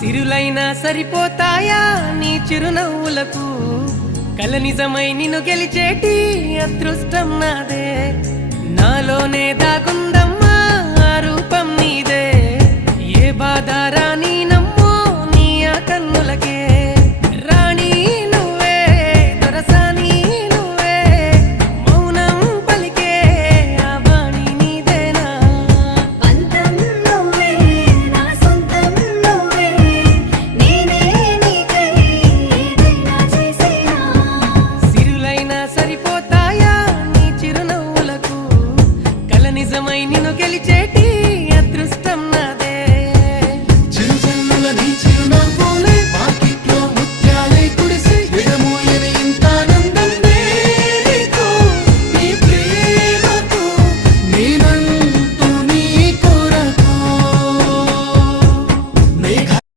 సిరులైనా సరిపోతాయా నీ చిరునవ్వులకు కల నిజమై నిన్ను గెలిచేటి అదృష్టం నాదే నాలోనే దాగుందమ్మా ఆ రూపం నీదే ఏ బాధ రాని